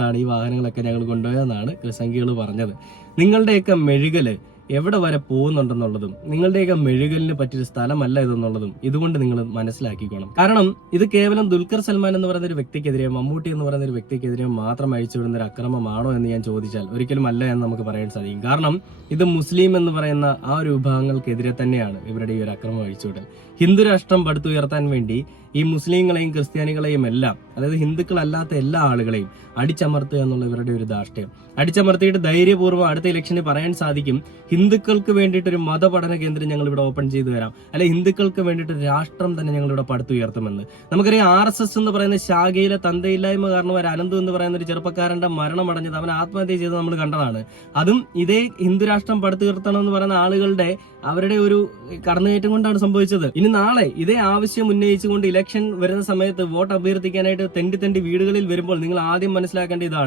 ാണ് ഈ വാഹനങ്ങളൊക്കെ ഞങ്ങൾ കൊണ്ടുപോയെന്നാണ് സംഖ്യകൾ പറഞ്ഞത്. നിങ്ങളുടെയൊക്കെ മെഴുകല് എവിടെ വരെ പോകുന്നുണ്ടെന്നുള്ളതും നിങ്ങളുടെയൊക്കെ മെഴുകലിന് പറ്റിയൊരു സ്ഥലമല്ല ഇതെന്നുള്ളതും ഇതുകൊണ്ട് നിങ്ങൾ മനസ്സിലാക്കിക്കോണം. കാരണം ഇത് കേവലം ദുൽഖർ സൽമാൻ എന്ന് പറയുന്ന ഒരു വ്യക്തിക്കെതിരെ, മമ്മൂട്ടി എന്ന് പറയുന്ന ഒരു വ്യക്തിക്കെതിരെ മാത്രം അഴിച്ചുവിടുന്ന ഒരു അക്രമമാണോ എന്ന് ഞാൻ ചോദിച്ചാൽ ഒരിക്കലും അല്ല എന്ന് നമുക്ക് പറയാൻ സാധിക്കും. കാരണം ഇത് മുസ്ലിം എന്ന് പറയുന്ന ആ ഒരു വിഭാഗങ്ങൾക്കെതിരെ തന്നെയാണ് ഇവരുടെ ഈ ഒരു അക്രമം അഴിച്ചുവിടൽ. ഹിന്ദു രാഷ്ട്രം പടുത്തുയർത്താൻ വേണ്ടി ഈ മുസ്ലിങ്ങളെയും ക്രിസ്ത്യാനികളെയും എല്ലാം, അതായത് ഹിന്ദുക്കളല്ലാത്ത എല്ലാ ആളുകളെയും അടിച്ചമർത്തുക എന്നുള്ള ഇവരുടെ ഒരു ധാർഷ്ട്യം. അടിച്ചമർത്തിയിട്ട് ധൈര്യപൂർവ്വം അടുത്ത ഇലക്ഷന് പറയാൻ സാധിക്കും, ഹിന്ദുക്കൾക്ക് വേണ്ടിയിട്ടൊരു മതപഠന കേന്ദ്രം ഞങ്ങൾ ഇവിടെ ഓപ്പൺ ചെയ്തു തരാം, അല്ലെ ഹിന്ദുക്കൾക്ക് വേണ്ടിയിട്ട് രാഷ്ട്രം തന്നെ ഞങ്ങൾ ഇവിടെ പടുത്തുയർത്തുമെന്ന്. നമുക്കറിയാം RSS എന്ന് പറയുന്ന ശാഖയിലെ തന്തയില്ലായ്മ കാരണം ഒരു അനന്തു എന്ന് പറയുന്ന ഒരു ചെറുപ്പക്കാരന്റെ മരണമടഞ്ഞത്, അവൻ ആത്മഹത്യ ചെയ്ത് നമ്മൾ കണ്ടതാണ്. അതും ഇതേ ഹിന്ദു രാഷ്ട്രം പടുത്തുയർത്തണം എന്ന് പറയുന്ന ആളുകളുടെ അവരുടെ ഒരു കടന്നുകയറ്റം കൊണ്ടാണ് സംഭവിച്ചത്. ഇനി നാളെ ഇതേ ആവശ്യം ഉന്നയിച്ചുകൊണ്ട് ഇലക്ഷൻ വരുന്ന സമയത്ത് വോട്ട് അഭ്യർത്ഥിക്കാനായിട്ട് തെണ്ടി വീടുകളിൽ വരുമ്പോൾ നിങ്ങൾ ആദ്യം മനസ്സിലാക്കേണ്ട ഇതാണ്.